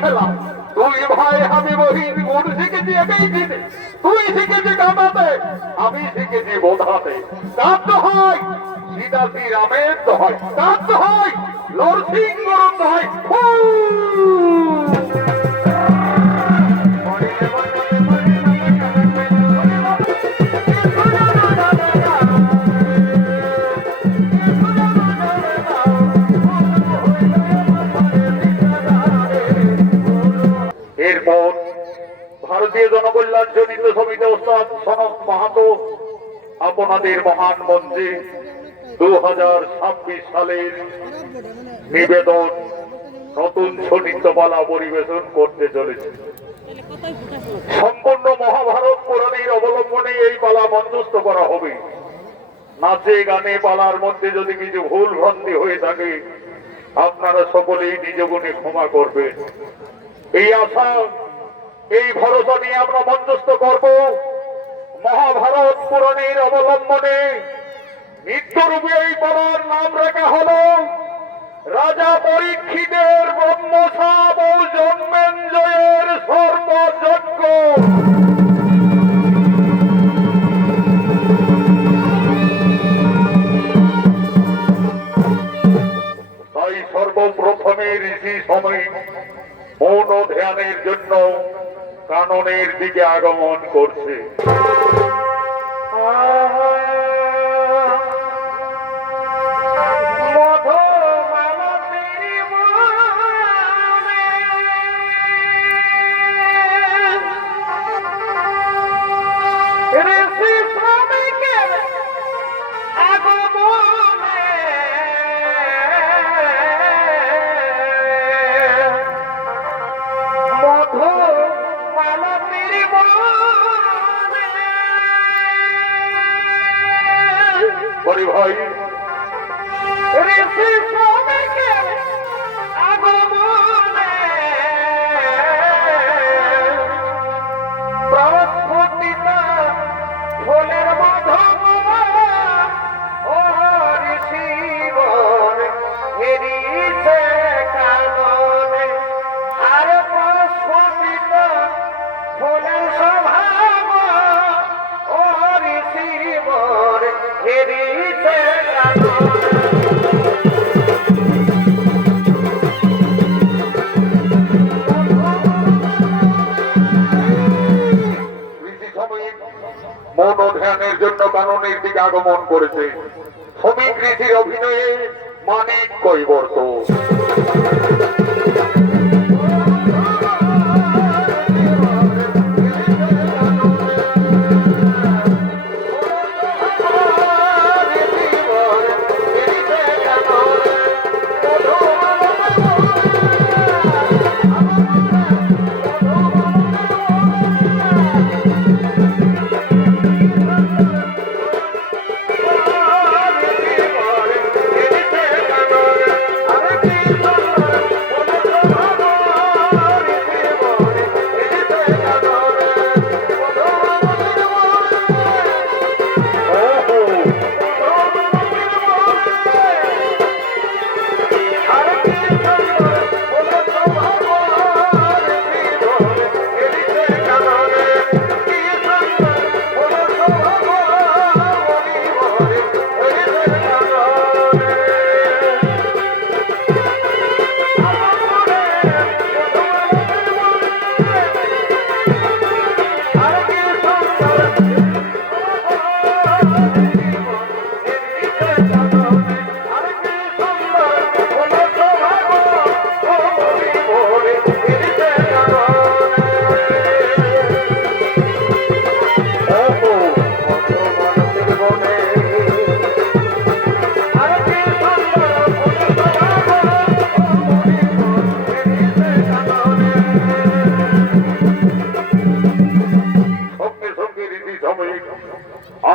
খেলা দুই ভাই আমি বহিন গুণ শিখেছি একই দিনে। তুই শিখেছি কাঁদাতে, আমি শিখেছি বোধাতে। কাঁদ হয় সীতাতি রামের হয়, কাঁদ হয় নরসিংহর হয়। এরপর ভারতীয় জনকল্যাণ জনিত সমিতি ওস্তাদ সনদ মাহাতো আপনাদের মহান মঞ্চে 2026 সালের নিবেদন নতুন সঙ্গীতমালা পরিবেশন করতে চলেছে। সম্পূর্ণ মহাভারত পুরাণের অবলম্বনে এই পালা মঞ্চস্থ করা হবে। নাচে গানে পালার মধ্যে যদি কিছু ভুল ভ্রান্তি হয়ে থাকে আপনারা সকলেই নিজ গুণে ক্ষমা করবেন। এই আশা এই ভরসা নিয়ে আমরা মঞ্চস্থ করব। মহাভারত পুরাণের অবলম্বনে নিত্যরূপে এই পালার নাম রাখা হল রাজা পরীক্ষিতের ব্রহ্মশাপ ও জন্মেঞ্জয়ের সর্বযজ্ঞ। তাই সর্বপ্রথমে ঋষি সময় মৌন ধ্যানের জন্য কাননের দিকে আগমন করছে। ভাই ফুলের মাধব ও ঋষিবর হেরিছে কাননে আর প্রস্ফুটিত ফুলের স্বভাব ও ঋষিবর হেরিছে মৌন ধ্যানের জন্য কাননের দিকে আগমন করেছে। শ্রমিক ঋষির অভিনয়ে মানিক কৈবর্ত।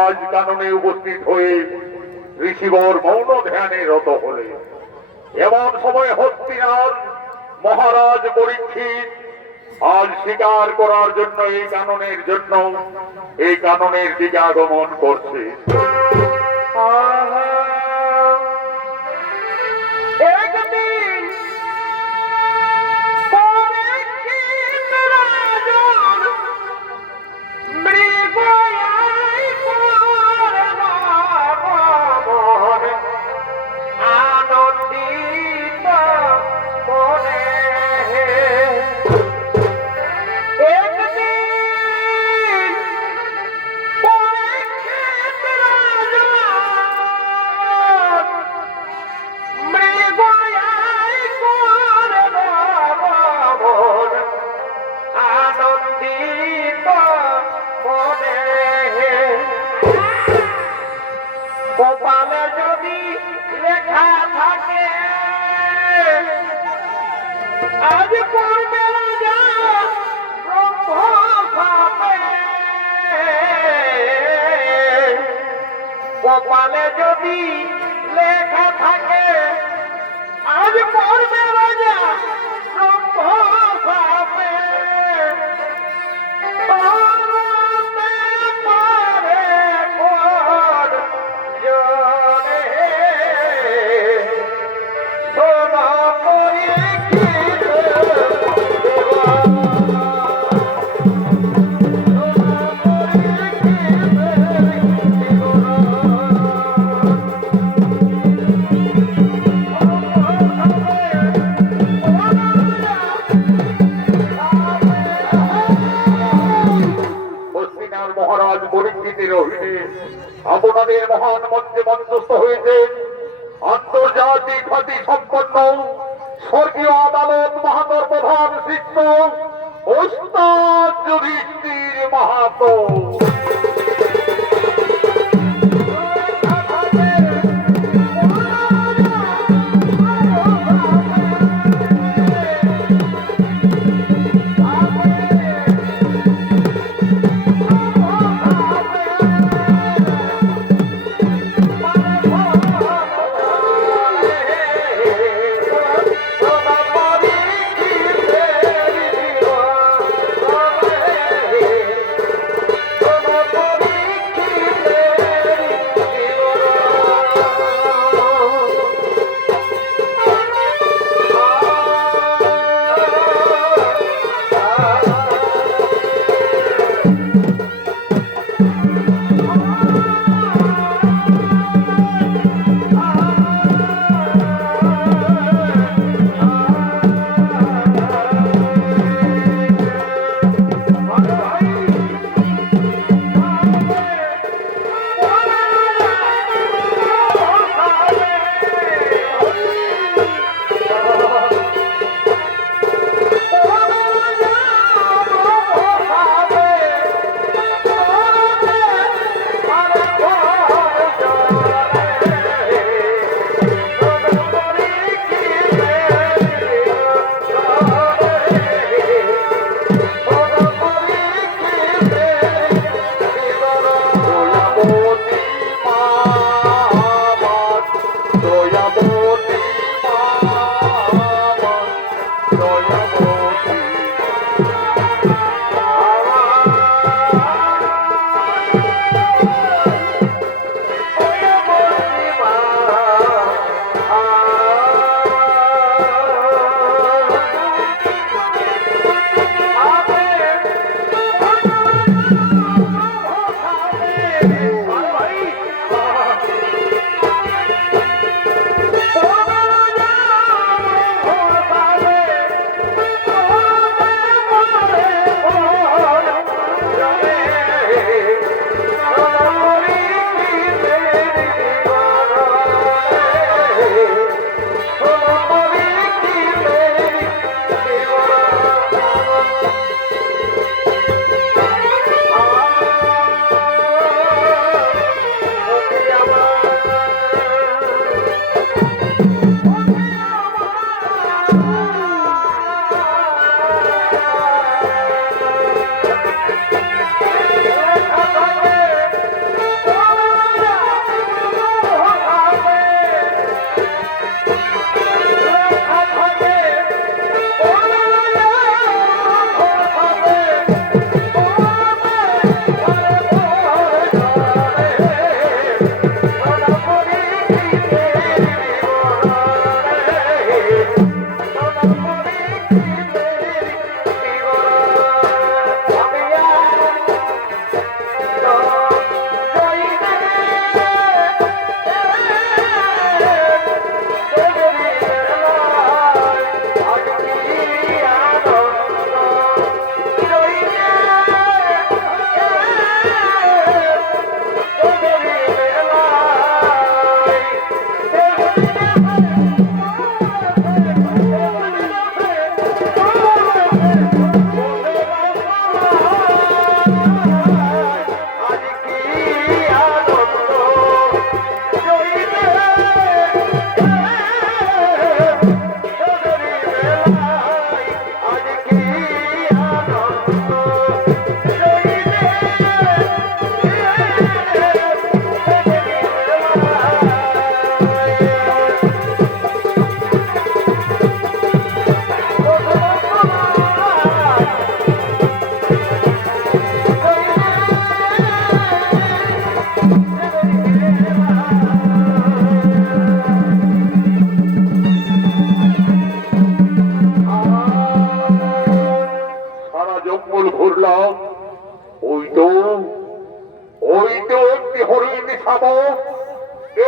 আজ কাননে উপস্থিত হয়ে ঋষিবর মৌন ধ্যানে রত হলে এমন সময় হস্তিনার মহারাজ পরীক্ষিত আজ শিকার করার জন্য এই কাননের দিকে আগমন করছে। কপালে যদি লেখা থাকে আজ করবে রাজা সম্ভবে মহারাজ পরীক্ষিতের অধীনে আপনাদের মহান মঞ্চে মঞ্চস্থ হয়েছেন আন্তর্জাতিক খ্যাতি সম্পন্ন স্বর্গীয় আদালত মাহাতোর প্রধান শিষ্য ওস্তাদ যুধিষ্ঠির মাহাতো।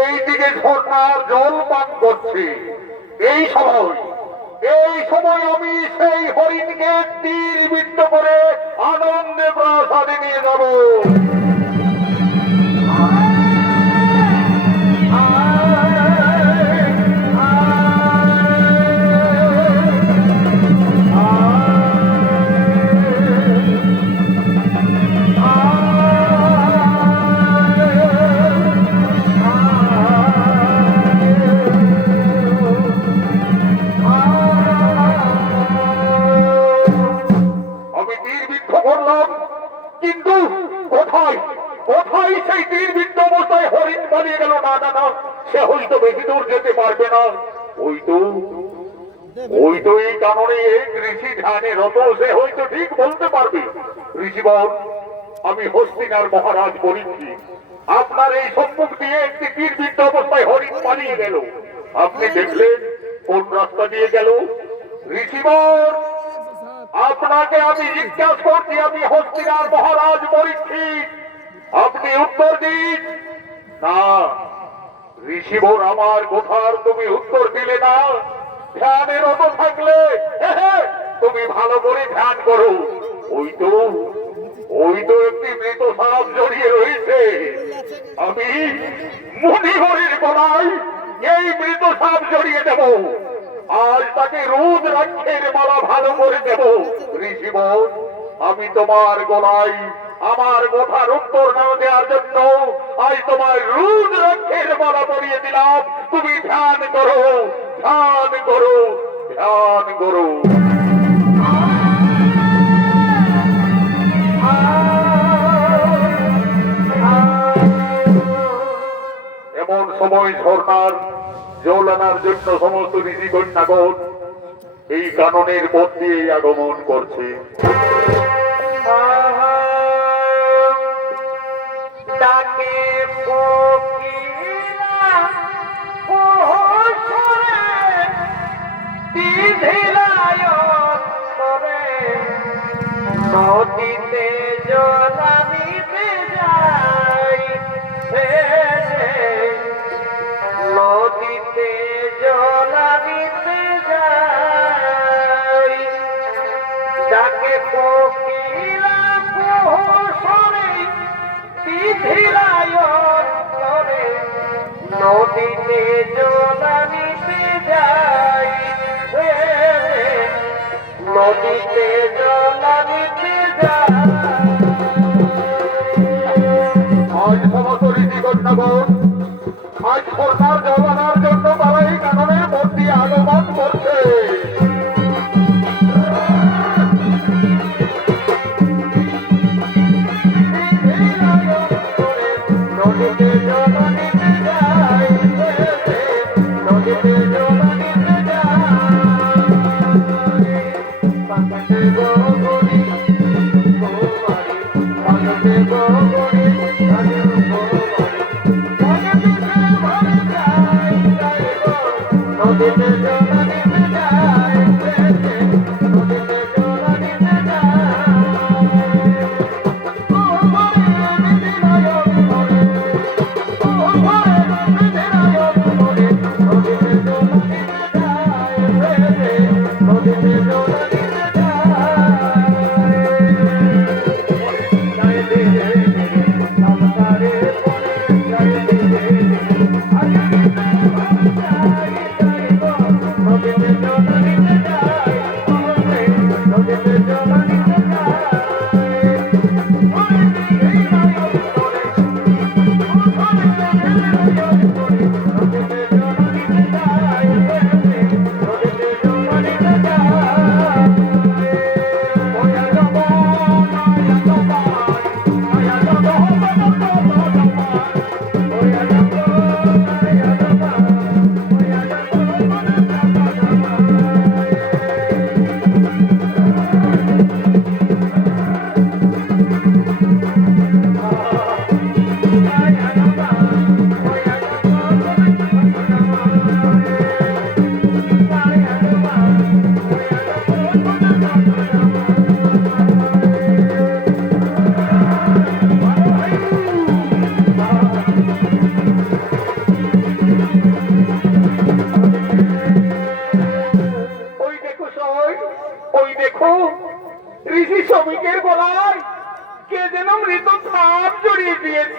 এইদিকে ঝর্ণার জল পান করছে। এই সময় আমি সেই হরিণকে তীর বিদ্ধ করে আনন্দে প্রাসাদে নিয়ে যাব। আমি তীর বিদ্ধ করলাম, কিন্তু কোথায় কোথায় সেই তীর বিদ্ধ অবস্থায় হরিণ পালিয়ে গেল? না না না, সে হয়তো বেশি দূর যেতে পারবে না। ওই তো এই কারণে এক ঋষি ধ্যানে রত, সে হয়তো ঠিক বলতে পারবে। ঋষিবর, আমি হস্তিনার মহারাজ বলিছি, আপনার এই সম্মুখ দিয়ে একটি তীর বিদ্ধ অবস্থায় হরিণ পালিয়ে গেল। আপনি দেখলেন কোন রাস্তা দিয়ে গেল? ঋষিবর, আপনাকে আমি জিজ্ঞাসা করছি, আমি হস্তিনার মহারাজ বলিছি, আপনি উত্তর দিন। না ঋষিবর, আমার কথার তুমি উত্তর দিলে না। ধ্যানের রত থাকলে তুমি ভালো করে ধ্যান করো। ওই তো একটি মৃত সাপ জড়িয়ে রয়েছে। আমি মুনিহরির গলায় এই মৃত সাপ জড়িয়ে দেব, আজ তাকে রুদ্রাক্ষের মালা ভালো করে দেব। ঋষিবর, আমি তোমার গলায় আমার কথার উত্তর না দেওয়ার জন্য আজ তোমার রুদ্রাক্ষের মালা পরিয়ে দিলাম। তুমি ধ্যান করো, ধ্যান করো, ধ্যান করো। এমন সময় ঝর্ণার জল আনার জন্য সমস্ত ঋষি কন্যাগণ এই কাননের পথ দিয়ে আগমন করছে। ডাকে ফকিরা ওহসরে বিধিলায়ন করে, নদীতে জলানিতে যাই, নদীতে জলানিতে যাই। ডাকে ফকিরা ওহসরে বিধিলায়ন করে, নদীতে জলানিতে যাই, নদীতে জলানিতে যাই। আজ সমস্ত ঋষি কন্যাগণ আজ ঝর্ণার জল আনার জন্য তারা এই কাননের পথ দিয়ে আগমন করছে। নদীতে জলানিতে যাই, নদীতে জলানিতে যাই।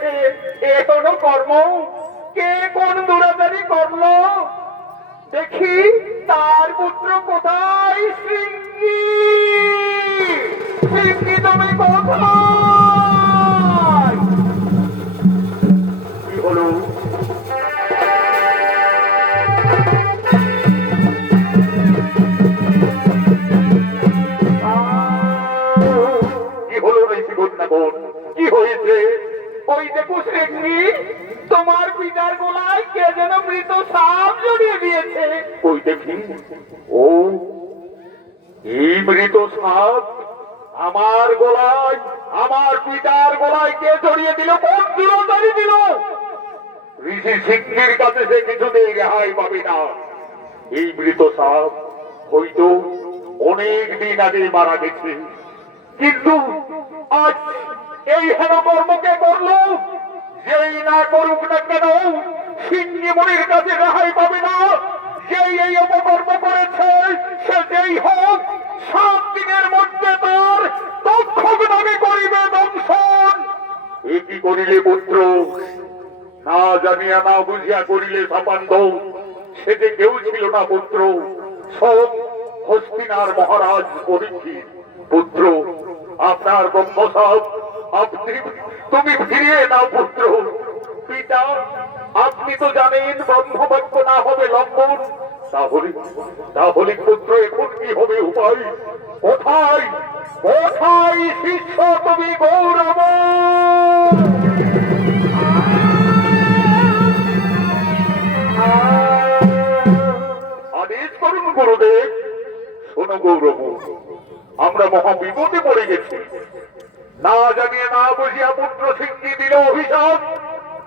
হয়েছে, এ হলো কর্ম। কে কোন দুরাচারী করলো? দেখি তার পুত্র কোথায়? সিঙ্গি, সিঙ্গি তুমি কোথায়? কি হলো? কি হলো ঋষি কন্যাগণ? কি হয়েছে? ওই দেখো সিঙ্গি, তোমার পিতার গলায় কে যেন মৃত সাপ জড়িয়ে দিয়েছে। ওই দেখি। ও, এই মৃত সাপ আমার গলায়, আমার পিতার গলায় কে জড়িয়ে দিল? কোন দুরাচারী দিল? ঋষি সিংহের কাছে সে কিছুতেই রেহাই পাবে না। এই মৃত সাপ হয়তো অনেক দিন আগে মারা গেছে, কিন্তু আজ এই হেন কর্মকে করলো। যেই না করুক না কেন, সিংহী মনির কাছে রেহাই পাবে না। যেই এই অপকর্ম করেছে, সে যেই হোক, 7 দিনের মধ্যে তার দক্ষক নামে করিবে দংশন। এ কি করিলে পুত্র? না জানিয়া না বুঝিয়া করিলে সাপান্ত। সে যে কেউ ছিল না পুত্র, সব হস্তিনার মহারাজ পরীক্ষিত। পুত্র, আপনার ব্রহ্মসাপ আপনি, তুমি ফিরিয়ে নাও পুত্র। পিতা, আপনি তো জানেন ব্রহ্মবাক্য না হবে লঙ্ঘন। তাহলে তাহলে পুত্র এখন কি হবে উপায়? কোথায় কোথায় শিষ্য তুমি গৌরব? আদেশ করুন গুরুদেব। শোনো গৌরব, আমরা মহা বিপদে পড়ে গেছি। না জানিয়ে না বুঝিয়া পুত্র সিংহী দিল অভিশাপ।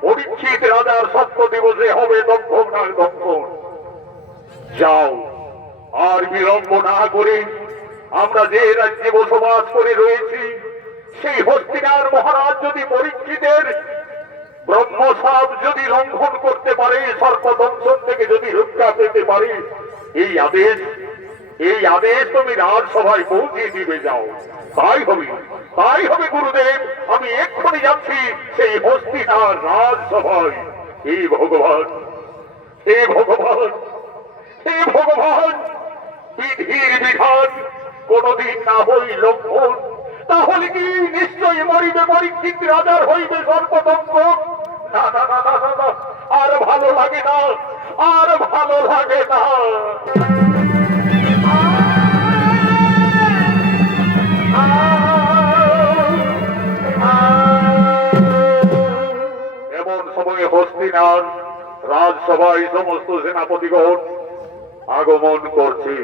পরীক্ষিত রাজার সত্য দিবসে হবে দক্ষক না দক্ষণ। যাও, আর বিলম্ব না করে আমরা যে রাজ্যে বসবাস করে রয়েছি, সেই হস্তিনার মহারাজ যদি পরীক্ষিতের ব্রহ্মসাপ যদি লঙ্ঘন করতে পারে, সর্পদংশন থেকে যদি রক্ষা পেতে পারে, এই আদেশ তুমি রাজসভায় পৌঁছে দিবে। যাও, তাই হবে গুরুদেব। আমি এক্ষুনি যাচ্ছি সেই হস্তিনার রাজসভায়। হে ভগবান, হে ভগবান, হে ভগবান, বিধির বিধান কোনদিন না হই লঙ্ঘন। তাহলে কি নিশ্চয়ই মরিবে পরীক্ষিত, রাজার হইবে সর্পদংশ। না না না না না, আর ভালো লাগে না, আর ভালো লাগে না। এমন সময়ে হস্তিনার রাজসভায় সমস্ত সেনাপতিগণ আগমন করছে।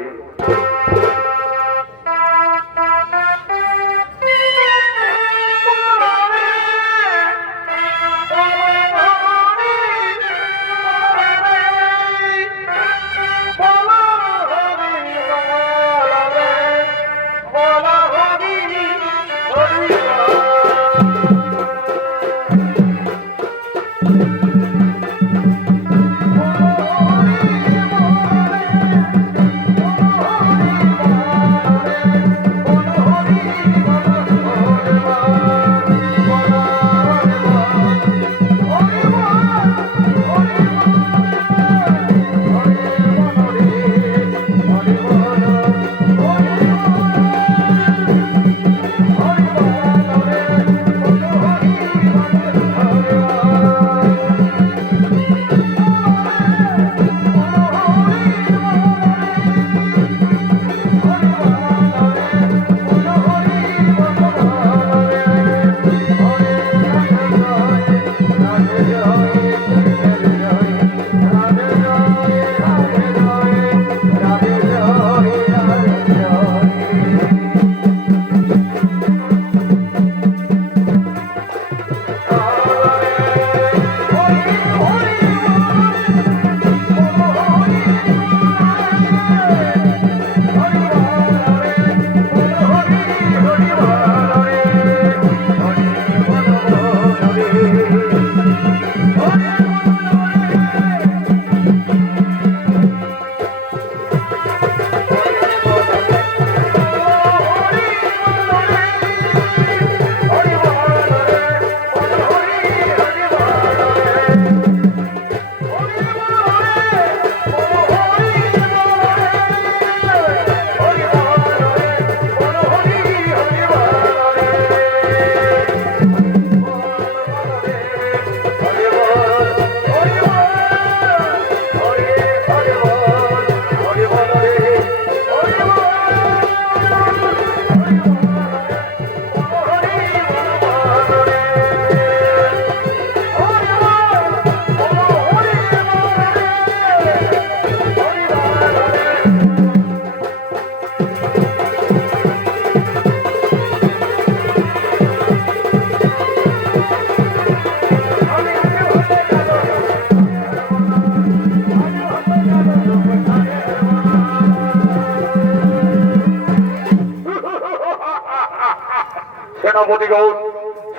সেনাপতিগণ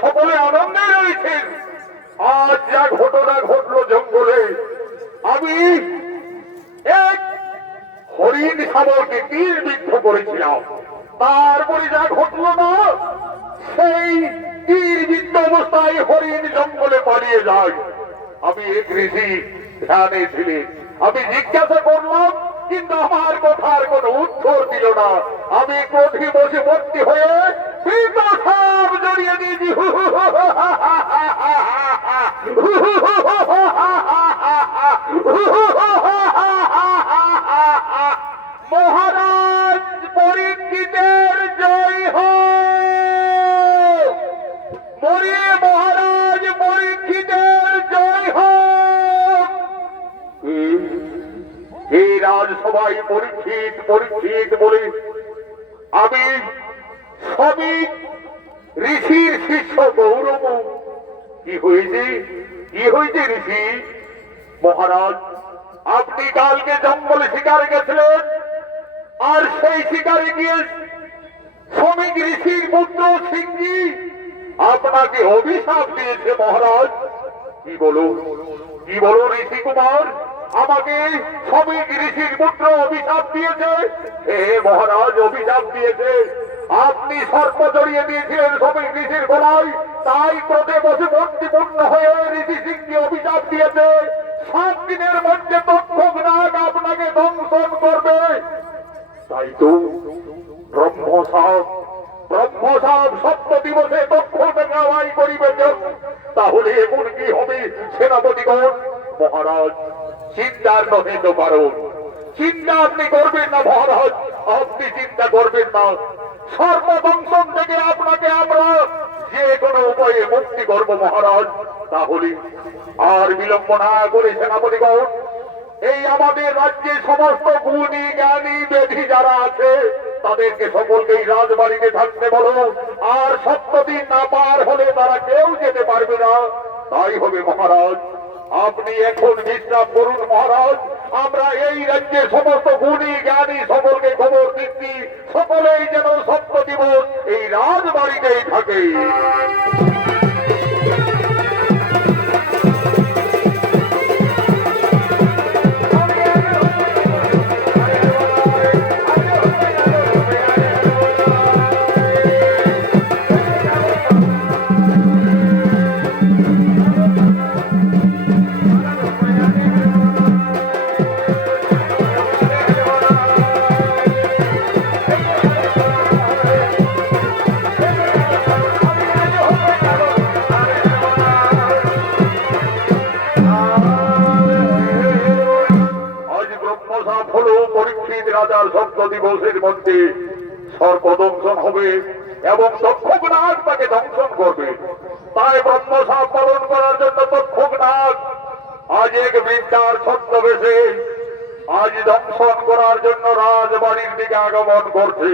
সকলে আনন্দে রয়েছেন। আজ যা ঘটনা ঘটলো জঙ্গলে, আমি এক হরিণ শাবককে তীর বিদ্ধ করেছিলাম, তারপরে যা ঘটলো না, সেই তীর বিদ্ধ অবস্থায় হরিণ জঙ্গলে পালিয়ে যায়। আমি এক ঋষি ধ্যানে ছিলেন, আমি জিজ্ঞাসা করলাম কিন্তু আমার কথার কোনো উত্তর দিল না। আমি ক্রোধে বসে ভর্তি হয়ে সাপ জড়িয়ে দিয়েছি। মহারাজ পরীক্ষিতের জয় হোক, মরে মহারাজ পরীক্ষিতের জয় হোক। এই রাজসভায় পরীক্ষিত পরীক্ষিত বলে আমি সবই ঋষির শিষ্য গৌরব। কি হয়েছে, কি হয়েছে ঋষি? মহারাজ, আপনি কালকে জঙ্গলে শিকারে গেছিলেন, আর সেই শিকারে গিয়ে শ্রমিক ঋষির পুত্র সিংহী আপনাকে অভিশাপ দিয়েছে মহারাজ। কি বলো, কি বলো ঋষি কুমার, আমাকে শ্রমিক ঋষির পুত্র অভিশাপ দিয়েছে? হে মহারাজ, অভিশাপ দিয়েছে। আপনি সর্প জড়িয়ে দিয়েছিলেন শ্রমিক ঋষির গলায়, তাই ক্রোধে বসে ভক্তিপূর্ণ হয়ে ঋষি সিংহী অভিশাপ দিয়েছে 7 দিনের মধ্যে তক্ষক নাগ আপনাকে দংশন করবে। তাই তো ব্রহ্মসাপ, ব্রহ্মসাপ 7 দিবসে তক্ষকে গাওয়াই করিবে। তাহলে এখন কি হবে সেনাপতিগণ? মহারাজ, চিন্তার নহে তো কারণ, চিন্তা আপনি করবেন না মহারাজ, আপনি চিন্তা করবেন না। সর্বদংশন থেকে আপনাকে আমরা যে কোনো উপায়ে মুক্তি করব মহারাজ। তাহলে আর বিলম্ব না করে সেনাপতিগণ, এই আমাদের রাজ্যে সমস্ত গুণী জ্ঞানী বেধি যারা আছে তাদেরকে সকলকেই রাজবাড়িতে থাকতে বলো, আর 7 দিন না পার হলে তারা কেউ যেতে পারবে না। তাই হবে মহারাজ, আপনি এখন বিশ্রাম করুন মহারাজ। আমরা এই রাজ্যের সমস্ত গুণী জ্ঞানী সকলকে খবর দিচ্ছি, সকলেই যেন 7 দিবস এই রাজবাড়িতেই থাকে। রাজার 7 দিবসের মধ্যে সর্বদংশন হবে এবং তক্ষক নাগ তাকে দংশন করবে। তাই ব্রহ্মসাপ পালন করার জন্য তক্ষক নাগ আজ এক বৃদ্ধার ছদ্মবেশে আজ দংশন করার জন্য রাজবাড়ির দিকে আগমন করছে।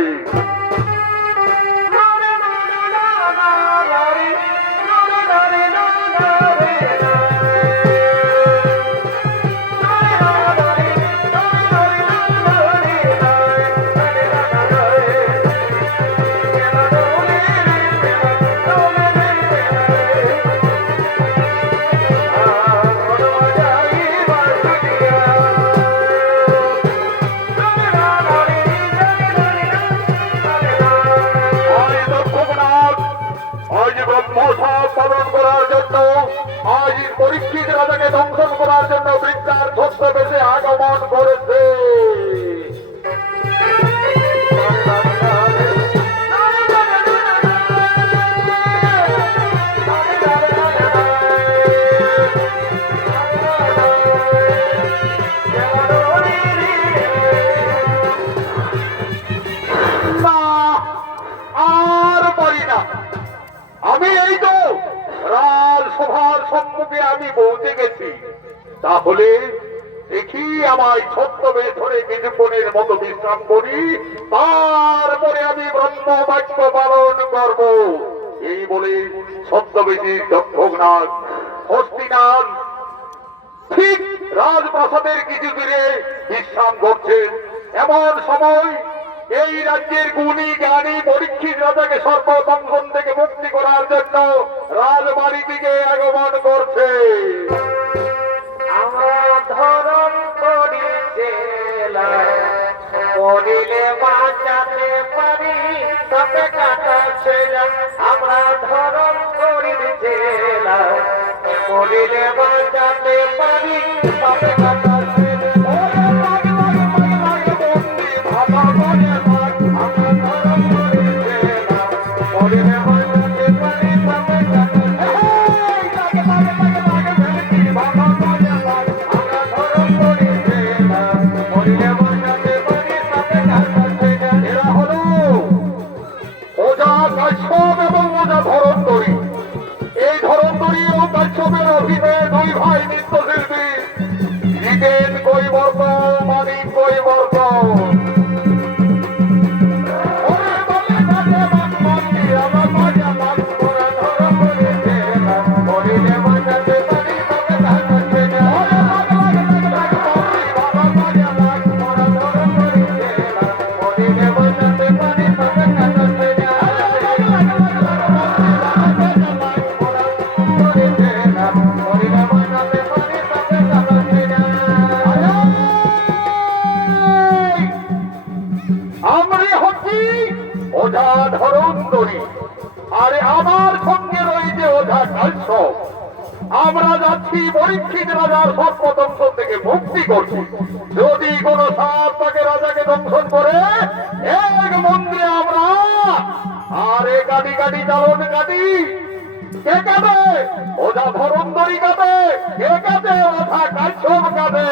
পালন করার জন্য আজ পরীক্ষিত রাজাকে দংশন করার জন্য বৃদ্ধার ছদ্মবেশে আগমন করেছে। আমি এই তো রাজসভার সম্মুখে আমি পৌঁছে গেছি, তাহলে দেখি আমায় ছদ্মবেশ ধরে কিছুক্ষণের মতো বিশ্রাম করি, তারপরে আমি ব্রহ্ম বাক্য পালন করব। এই বলে ছদ্মবেশী দক্ষনাথ হস্তিনাথ ঠিক রাজপ্রাসাদের কিছু দূরে বিশ্রাম করছেন। এমন সময় এই রাজ্যের গুণী জ্ঞানী পরীক্ষিত রাজাকে সর্বদংশন থেকে মুক্তি করার জন্য রাজবাড়ি থেকে আগমন করছে। আমরা ধরন করিছে করিলে বাঁচাতে পারি তবে কাটাছে আমরা ধরন করিছে করিলে বাঁচাতে পারি তবে কাটাছে ওঝা ধরন্ধরি, আরে আমার সঙ্গে রয়েছে ওঝা কাশ্যপ। আমরা যাচ্ছি পরীক্ষিত রাজার সর্বদংশন থেকে মুক্তি করছি। যদি কোন সাপ তাকে রাজাকে দংশন করে এক মন্দিরে আমরা আরে গাড়ি গাড়ি চালন গাড়ি কে কাঁদে? ওঝা ধরন্ধরি কাঁদে, কে কাঁদে? ওঝা কাশ্যপ কাঁদে।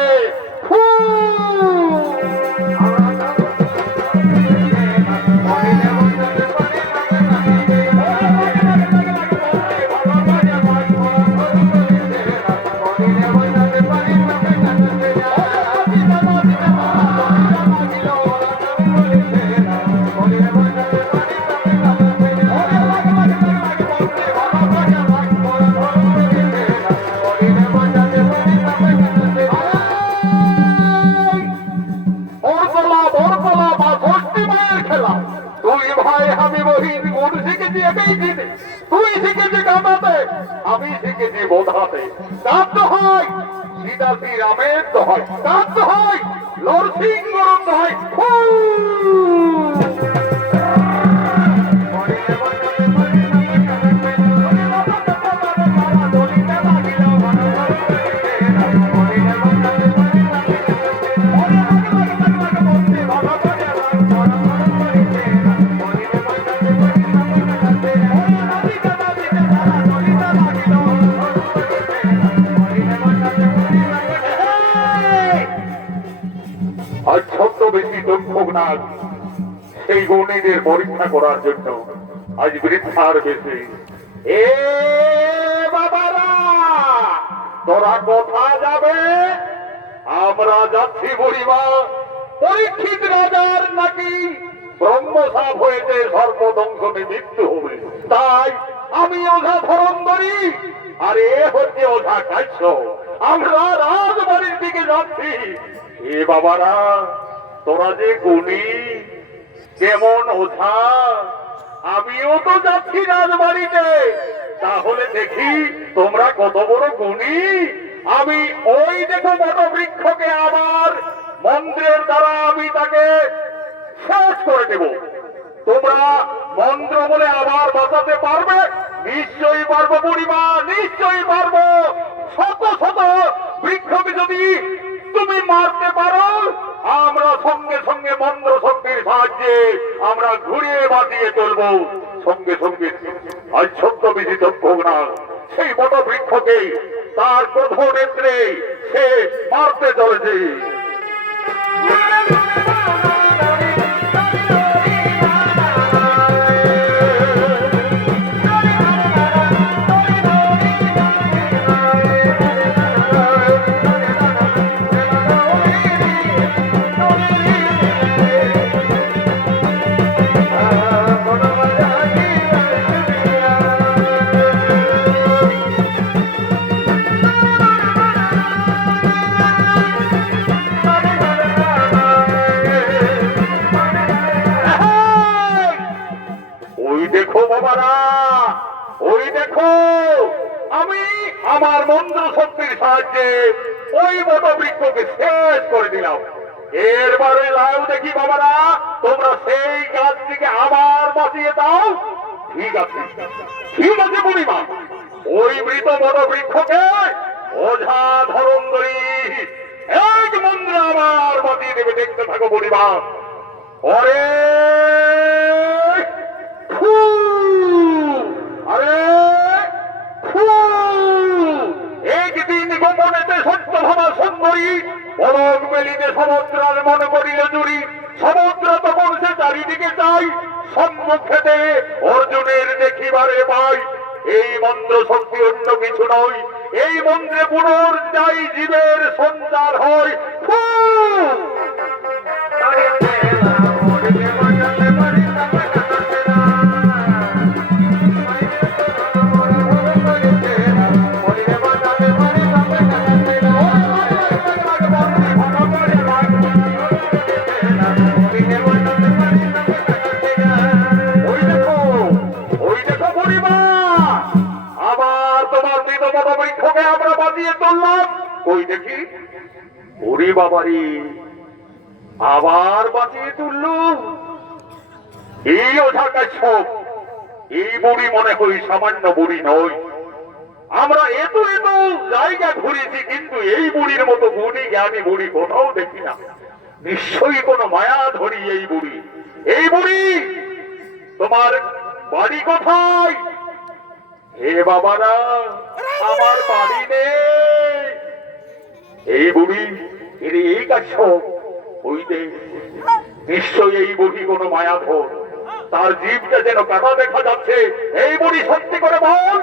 তুই শিখেছি কাঁদাতে, আমি শিখেছি বোঝাতে। কাঁদতে হয় সীতাশ্রী রামের দোহাই, কাঁদতে হয় নরসিংহর দোহাই। আজ ছদ্মবেশী দক্ষক নাগ সেই গুণীদের পরীক্ষা করার জন্য আজ বৃদ্ধার বেশি। এ বাবারা, তোরা কোথা যাবে? আমরা যাচ্ছি বুড়িমা। পরীক্ষিত রাজার নাকি ব্রহ্মসাপ হয়েছে, সর্বদংশনে মৃত্যু হবে। তাই আমি ওঝা ধরন্ধরি আর এ হচ্ছে ওঝা কাশ্যপ। আমরা রাজবাড়ির দিকে যাচ্ছি। এ বাবারা, তোরা যে গুণী কেমন ওঝা, আমিও তো যাচ্ছি রাজবাড়িতে। তাহলে দেখি তোমরা কত বড় গুণী। আমি ওই দেখো বট বৃক্ষকে আমার মন্ত্রের দ্বারা আমি তাকে শেষ করে দেব। তোমরা মন্ত্র বলে আবার বাঁচাতে পারবে? নিশ্চয়ই পারবো বুড়িমা, নিশ্চয়ই পারবো। শত শত বৃক্ষকে যদি তুমি মারতে পারো, আমরা সঙ্গে সঙ্গে মন্ত্র শক্তির সাহায্যে আমরা ঘুরিয়ে বাঁচিয়ে তুলব। সঙ্গে সঙ্গে আজ ছদ্মবেশী দক্ষক নাগ সেই বট বৃক্ষকে তার ক্রোধ নেত্রে সে মারতে চলেছে। আমি আমার মন্ত্র শক্তির সাহায্যে ওই বটবৃক্ষকে শেষ করে দিলাম। এরবারে লাউ দেখি বাবারা, তোমরা সেই গাছ থেকে আবার বাঁচিয়ে দাও। ঠিক আছে, ঠিক আছে বুড়িমা। ওই মৃত বটবৃক্ষকে ওঝা ধরন্ধরি এক মন্ত্র আবার বাঁচিয়ে দেবে। দেখতে থাকো বুড়িমা। ওরে ফু, আরে ফু, একদিন গোপনেতে সত্যভামা সুন্দরী পলক মেলিতে সমুদ্রার মনে করিল জুড়ি। সমুদ্র তখন সে চারিদিকে চাই, সম্মুখেতে অর্জুনের দেখিবারে পাই। এই মন্ত্র শক্তি অন্য কিছু নয়, এই মন্ত্রে পুনর্যায়ী জীবের সঞ্চার হয়। ফু! ওই দেখো বুড়িমা, আবার তোমার মৃত বটবৃক্ষকে আমরা বাঁচিয়ে তুললাম। ওই দেখি বুড়ি বাবারি আবার বাঁচিয়ে তুলল। এই ওঝা কাশ্যপ, এই বুড়ি মনে করি সামান্য বুড়ি নয়। আমরা এত এত জায়গা ঘুরেছি, কিন্তু এই বুড়ির মতো গুণী জ্ঞানী বুড়ি কোথাও দেখি না। নিশ্চয়ই কোনো মায়া ধরি এই বুড়ি। এই বুড়ি, তোমার বাড়ি কোথায়? হে বাবারা, আমার বাড়ি নেই। এই বুড়ি, এর এই কাশ্যপ, ওই দেখ, নিশ্চয়ই এই বুড়ি কোনো মায়াধর। তার জীবটা যেন কাটা দেখা যাচ্ছে। এই বুড়ি, সত্যি করে বল,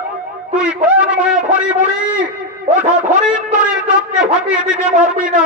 তুই কোন মায়াধরি বুড়ি? ওঠা ধরিত্রীর চোখকে ফাঁকিয়ে দিতে পারবি না।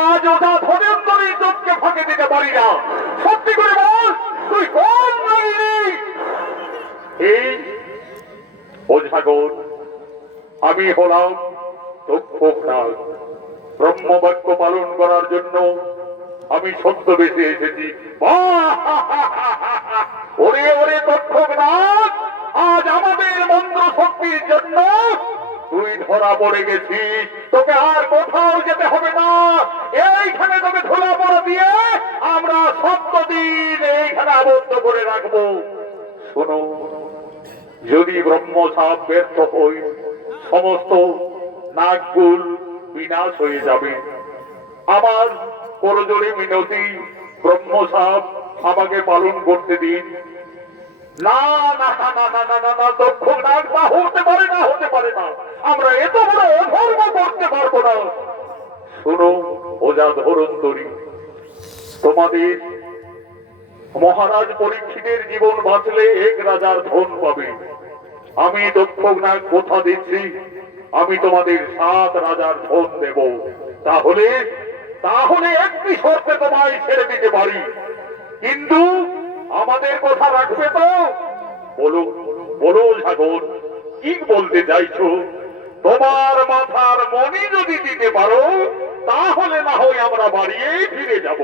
আজ ওটা ধনেশ্বরীর চোখকে ফাঁকে দিতে পারি না। সত্যি করে বল, তুই কোন নাগিনী? এই ওঝাগর, আমি হলাম তক্ষকনাগ। ব্রহ্মবাক্য পালন করার জন্য আমি ছদ্মবেশে এসেছি। ওরে ওরে তক্ষকনাগ, আজ আমাদের মন্ত্র শক্তির জন্য তুই ধরা পড়ে গেছিস। তোকে আর কোথাও যেতে হবে না। এইখানে তোকে ধরা পড়া দিয়ে আমরা 7 দিন এইখানে আবদ্ধ করে রাখবো। শোনো, যদি ব্রহ্মসাপ ব্যর্থ হই, সমস্ত নাগকুল বিনাশ হয়ে যাবে। আমার করজোড়ে মিনতি, ব্রহ্মসাপ আমাকে পালন করতে দিন। না না না না না না না না, তক্ষকনাগ, না, হতে পারে না, হতে পারে না। আমরা এত বড় অধর্ম করতে পারবো না। শোনো ওঝা ধরন্তরী, তোমাদের মহারাজ পরীক্ষিতের জীবন বাঁচলে 1 রাজার ধন পাবে। আমি তক্ষকনাগ কথা দিচ্ছি, আমি তোমাদের 7 রাজার ধন দেব। তাহলে তাহলে একটি শর্তে তোমায় ছেড়ে দিতে পারি, কিন্তু আমাদের কথা রাখবে তো? বলো বলো সাগর, কি বলতে চাইছো? তোমার মাথার মণি যদি দিতে পারো, তাহলে না হয় আমরা বাড়িয়ে ফিরে যাব।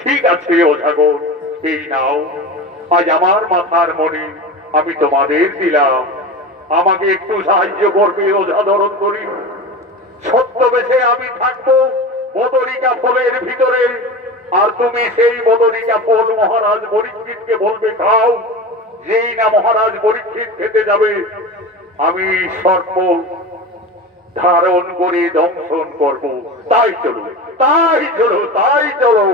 ঠিক আছে ওঝাগর, এই নাও, আজ আমার মাথার মণি আমি তোমাদের দিলাম। আমাকে একটু সাহায্য করবে ওঝা ধরন্তরী। ছদ্মবেশে আমি থাকবো বদরিকা ফলের ভিতরে, আর তুমি সেই বদরিকা ফল মহারাজ পরীক্ষিতকে বলবে খাও। যেই না মহারাজ পরীক্ষিত খেতে যাবে, আমি সর্প ধারণ করে দংশন করব। তাই চলো, তাই চলো, তাই চলো।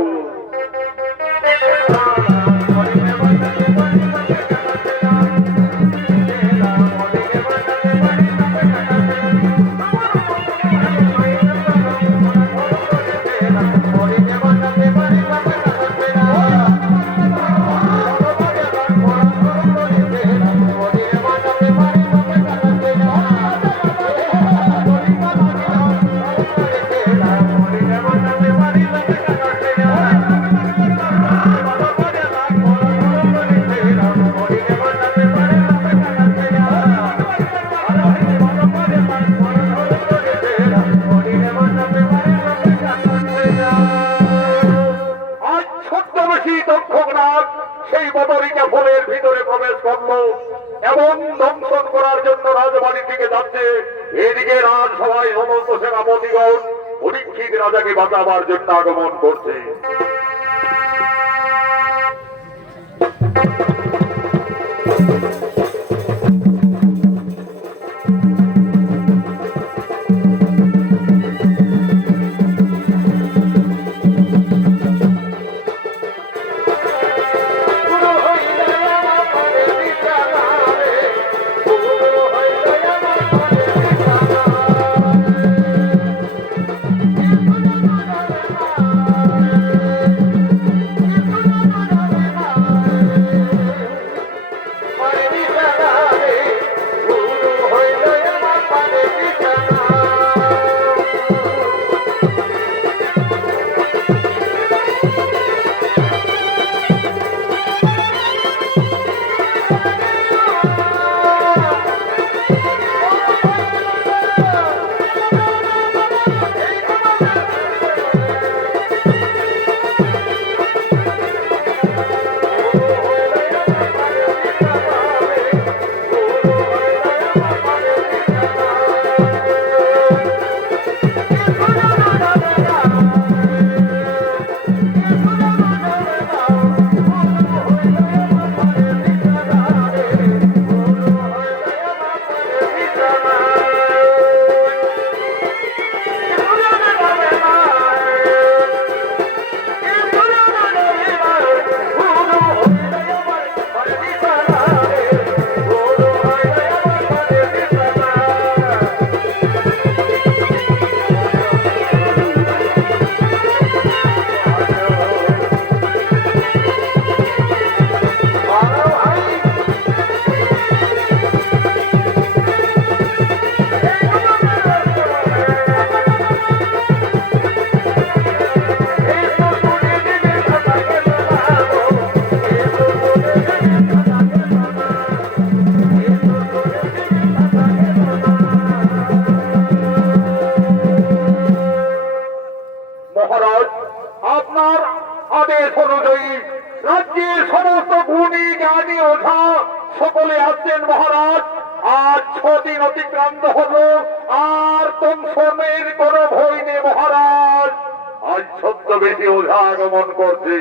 হরিণে ভিতরে প্রবেশ করলো এবং দংশন করার জন্য রাজবাড়ির দিকে যাচ্ছে। এদিকে রাজসভায় সমস্ত সেনাপতিগণ পরীক্ষিত রাজাকে বাঁচাবার জন্য আগমন করছে। মহারাজ, আপনার আদেশ অনুযায়ী রাজ্যের সমস্ত গুণী জ্ঞানী ওঝা সকলে আসছেন মহারাজ। আজ 6 দিন অতিক্রান্ত হলো, আর দংশনের কোনো ভয় নেই মহারাজ। আজ ছদ্মবেশী ওঝা আগমন করছে।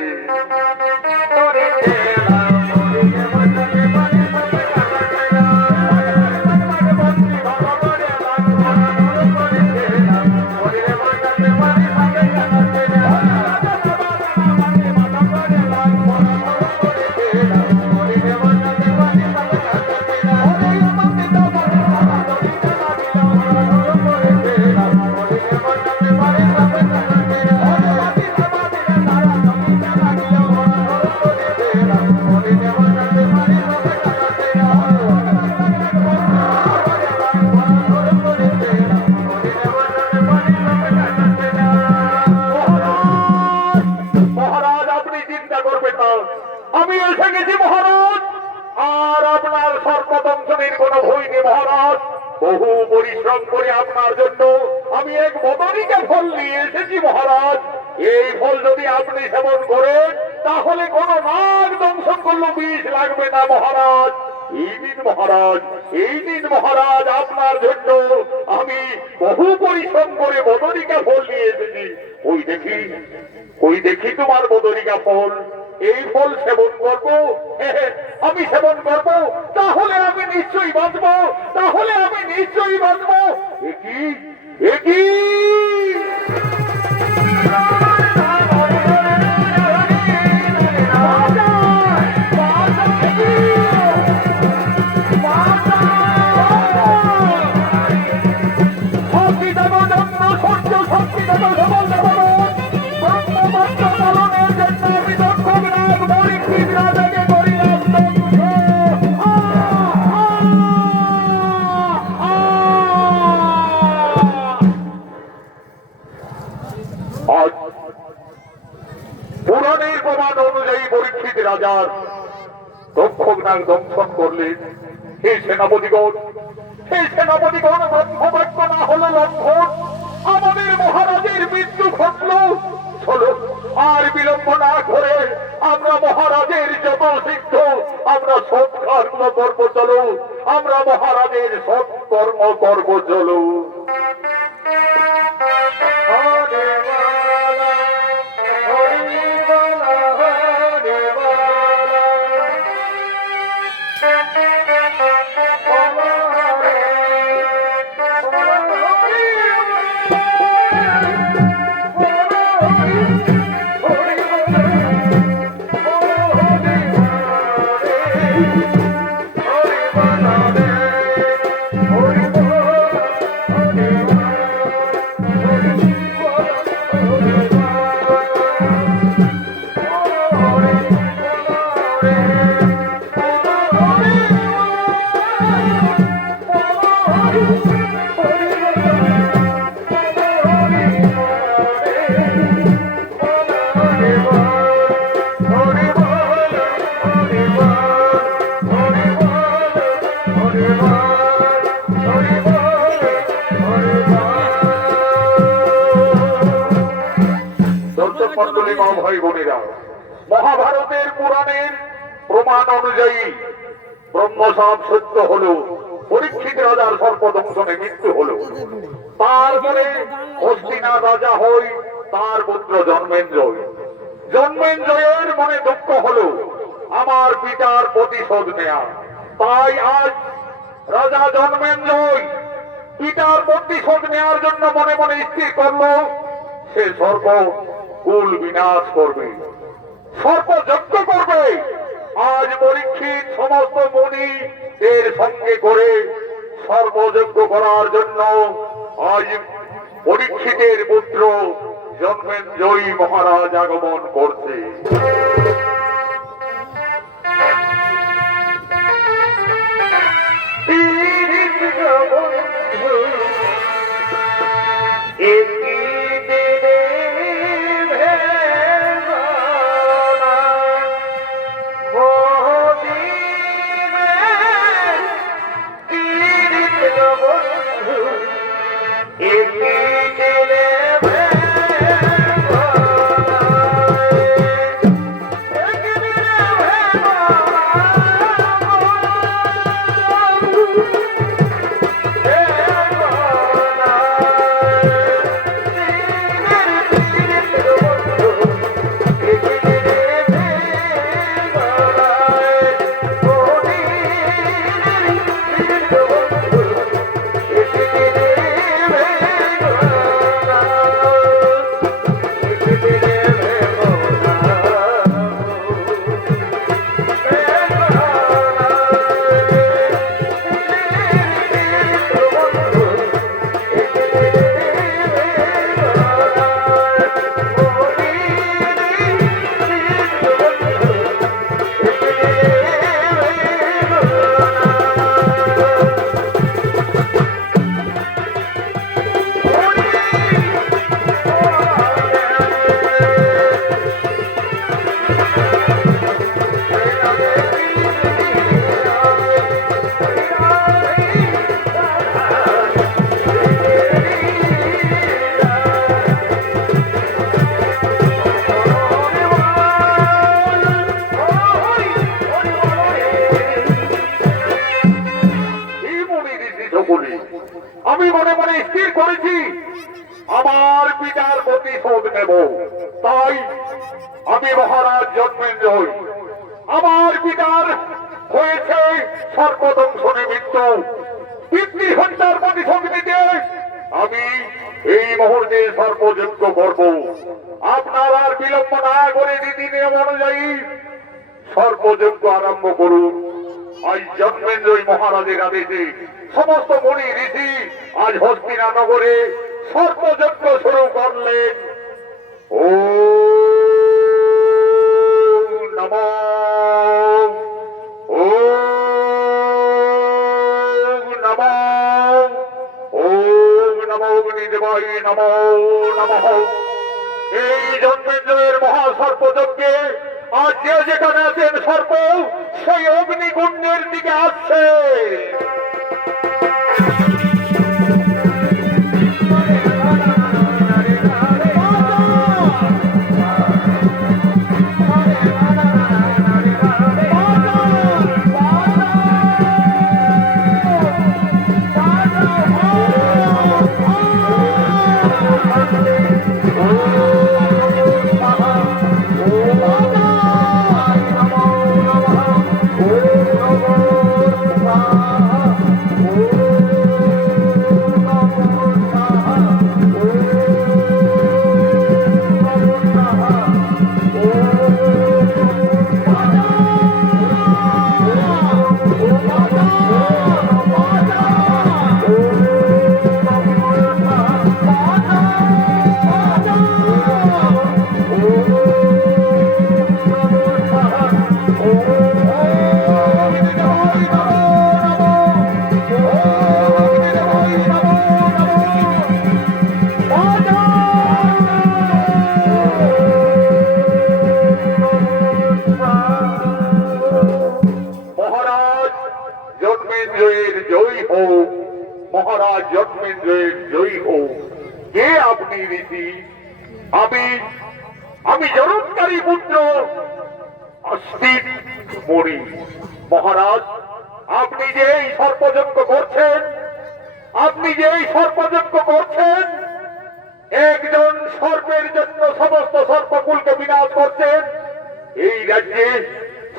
আমি এসে গেছি মহারাজ, আর আপনার সর্বদংশনের কোনো ভয় নেই মহারাজ। বহু পরিশ্রম করে আপনার জন্য আমি এক বদরিকা ফল নিয়ে এসেছি মহারাজ। এই ফল যদি আপনি সেবন করেন তাহলে কোনো নাগ দংশন করলেও বিষ লাগবে না মহারাজ। এই দিন মহারাজ, এই দিন মহারাজ, আপনার জন্য আমি বহু পরিশ্রম করে বদরিকা ফল নিয়ে এসেছি। ওই দেখি তোমার বদরিকা ফল। এই ফল সেবন করবো, আমি সেবন করবো, তাহলে আমি নিশ্চয়ই বাঁচবো, তাহলে আমি নিশ্চয়ই বাঁচবো। একই পুরাণের প্রমাণ অনুযায়ী পরীক্ষিত রাজার দক্ষজ্ঞান দংশন করলেন। হে সেনাপতিগণ, ব্রহ্মবাক্য না হলো লঙ্ঘন, আমাদের মহারাজের মৃত্যু ঘটল। চলো আর বিলম্ব না করে আমরা মহারাজের যত সিদ্ধ আমরা ধর্ম করবো চলো, আমরা মহারাজের সৎ কর্ম করবো চলো। হরে বলা, হরি বলা, হরে বলা। বলো হরে, বলো হরি দর্শক মন্ডলী, মা ভাই বোনেরা, মহাভারতের পুরাণের প্রমাণ অনুযায়ী ব্রহ্মসাপ সত্য হলো, পরীক্ষিত রাজার সর্পদংশনে মৃত্যু হলো। তারপরে হস্তিনা রাজা হই, তার পুত্র জন্মেঞ্জয়। জন্মেঞ্জয়ের মনে দুঃখ হলো আমার পিতার প্রতিশোধ নেয়া। তাই আজ রাজা জন্মেঞ্জয় পিতার প্রতিশোধ নেওয়ার জন্য মনে মনে স্থির করলো সে সর্প কুল বিনাশ করবে, সর্প যজ্ঞ করবে। আজ পরীক্ষিত সমস্ত মুনি এর সঙ্গে করে সর্বযজ্ঞ করার জন্য আজ পরীক্ষিতের পুত্র জন্মেঞ্জয়ী মহারাজ আগমন করছে। আমি মনে মনে স্থির করেছি আমার পিতার প্রতিশোধ নেব। তাই আমি মহারাজ জন্মেঞ্জয়, আমার পিতার হয়েছে সর্বদংশনে মৃত্যু, পিতৃহত্যার প্রতিশোধ নিতে আমি এই মুহূর্তে সর্বযজ্ঞ করব। আপনার আর বিলম্ব না করে নীতি নিয়ম অনুযায়ী সর্বযজ্ঞ আরম্ভ করুন। আজ জন্মেঞ্জয় মহারাজের আদেশে সমস্ত মুনি ঋষি আজ হস্তিনা নগরে সর্বযজ্ঞ শুরু করলেন। ও নমঃ ও নমঃ ও নমঃ অগ্নিদেবায় নমো নমঃ। এই জন্মেঞ্জয়ের মহাসর্পযজ্ঞে আজ যে যেখানে আছেন সর্প সেই অগ্নিকুণ্ডের দিকে আসছে। ধর্মেন্দ্রের জয়ী হোক। কে আপনি ঋষি? আমি আমি জনৎকারী পুত্র আস্তিক মণি। মহারাজ, আপনি যে এই সর্পযজ্ঞ করছেন, আপনি যে এই সর্পযজ্ঞ করছেন, একজন সর্পের জন্য সমস্ত সর্পকুলকে বিনাশ করছেন। এই রাজ্যে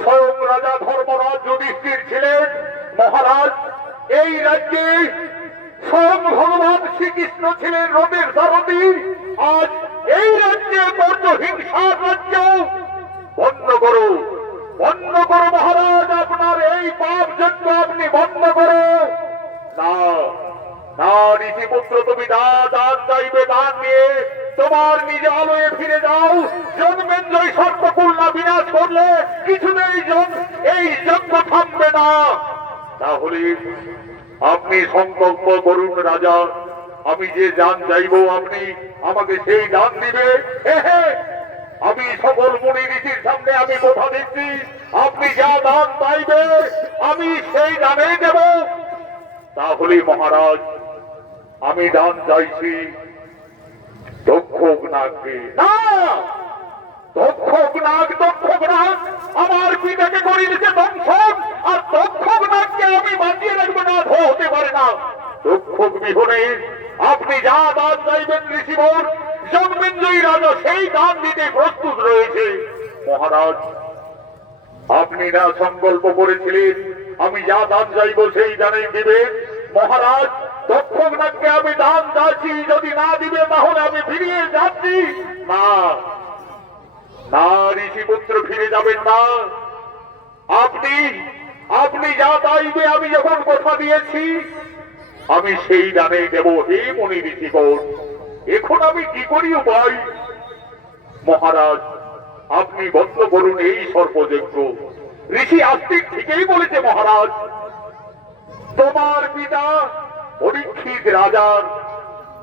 স্বয়ং রাজা ধর্মরাজ যুধিষ্ঠির ছিলেন। মহারাজ, এই রাজ্যে স্বয়ং ভগবান শ্রীকৃষ্ণ ছিলেন রথের সারথি। আজ এই রাজ্যে বড্ড হিংসার রাজ্য। বন্ধ করো, বন্ধ করো মহারাজ, আপনার এই পাপ যজ্ঞ আপনি বন্ধ করো। না না ঋষিপুত্র, তুমি দান চাইবে, দান নিয়ে তোমার নিজ আলোয় ফিরে যাও। জন্মেন্দ্রই সর্পকুল না বিনাশ করলে কিছুতেই এই যজ্ঞ থামবে না। তাহলে আপনি সংকল্প করুন রাজা, আমি যে দান চাইব আপনি আমাকে সেই দান দিবে। আমি সকল মুনি ঋষির সামনে আমি কথা দিচ্ছি, আপনি যা দান চাইবে আমি সেই দানেই দেব। তাহলে মহারাজ, আমি দান চাইছি দক্ষক নাগকে। না, দক্ষক নাগ আমার পিতাকে করে দিতে দংশন, আর দক্ষক নাগকে আমি বাঁচিয়ে রাখবো না, হতে পারে না। দক্ষক বিহনে আপনি যা দান চাইবেন ঋষিবর, জন্মেন্দ্রই রাজা সেই দান দিতে প্রস্তুত রয়েছে। মহারাজ, আপনি না সংকল্প করেছিলেন আমি যা দান চাইব সেই দানেই দিবেন। মহারাজ, দক্ষক নাগকে আমি দান চাচ্ছি, যদি না দিবে তাহলে আমি ফিরিয়ে যাচ্ছি। না না ঋষিপুত্র, ফিরে যাবেন না। আপনি আপনি যা চাইবে আমি যখন কথা দিয়েছি আমি সেই দানেই দেব। হে মুনি ঋষিগণ, এখন আমি কি করি ভাই? মহারাজ, আপনি বন্ধ করুন এই সর্পযজ্ঞ। ঋষি আস্তিক ঠিকই বলেছে মহারাজ। তোমার পিতা পরীক্ষিত রাজার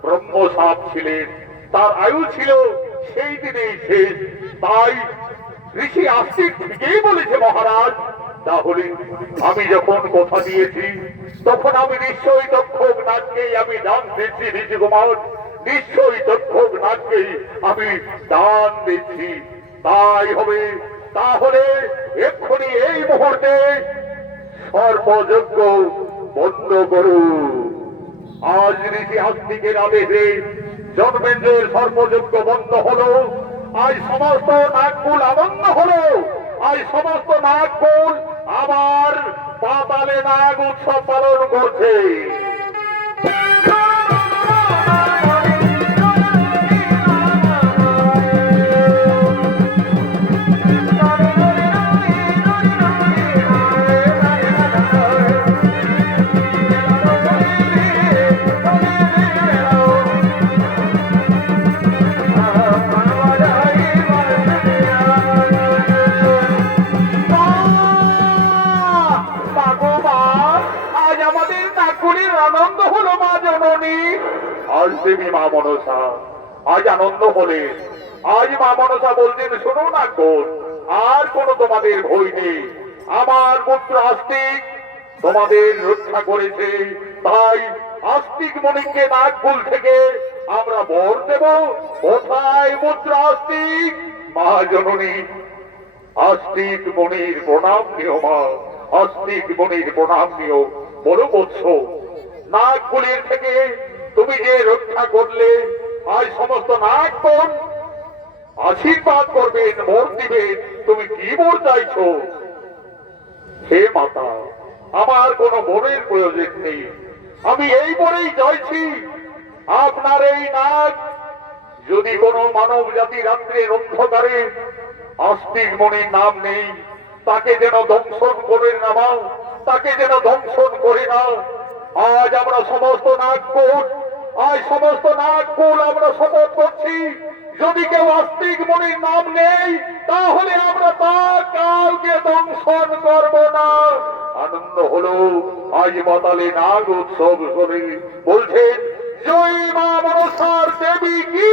ব্রহ্মসাপ ছিলেন, তার আয়ু ছিল সেই দিনেই শেষ। তাই ঋষি আস্তিক ঠিকই বলেছে মহারাজ। তাহলে আমি যখন কথা দিয়েছি তখন আমি নিশ্চয়ই দক্ষক নাগকেই আমি দান দিচ্ছি। ঋষি কুমার, নিশ্চয়ই দক্ষক নাগকেই আমি দান দিচ্ছি। তাই হবে। তাহলে এক্ষুনি এই মুহূর্তে সর্পযজ্ঞ বন্ধ করুন। আজ ঋষি আস্তিকের আদেশে জন্মেন্দ্রের সর্পযজ্ঞ বন্ধ হলো। আজ সমস্ত নাগকুল আবদ্ধ হলো। আজ সমস্ত নাগকুল আবার পাতালে নাগ উৎসব পালন করছে। আনন্দ হলো মা জননী। আজ দেবী মা মনসা আজ আনন্দ হলে। আজ মা মনসা বলছেন, শোনো না কোন, আর কোন তোমাদের ভয় নেই। আমার পুত্র আস্তিক তোমাদের রক্ষা করেছে। তাই আস্তিক মণিকে নাগকুল থেকে আমরা বর দেব। কোথায় পুত্র আস্তিক? মা জননী, আস্তিক মণির প্রণাম নিও মা, আস্তিক মণির প্রণাম নিও। বলো বৎস, নাগকুলের থেকে তুমি যে রক্ষা করলে, আজ সমস্ত নাগগণ আশীর্বাদ করবেন, বর দিবেন। তুমি কি বর চাইছো? হে মাতা, আমার কোনো বরের প্রয়োজন নেই, আমি এই বরেই চাইছি। আপনার এই নাগ যদি কোনো মানব জাতি রাত্রের অন্ধকারে আস্তিক মণির নাম নেই, তাকে যেন দংশন করে নামাও, তাকে যেন দংশন করে নাও। আজ আমরা সমস্ত নাগকুল, আজ সমস্ত নাগকুল আমরা শপথ করছি, যদি কেউ আস্তিক মণির নাম নেই তাহলে আমরা তার কাউকে দংশন করব না। আনন্দ হলো আজ মাতালে নাগ উৎসব করে। বলছেন, জয় মা মনসার দেবী কি।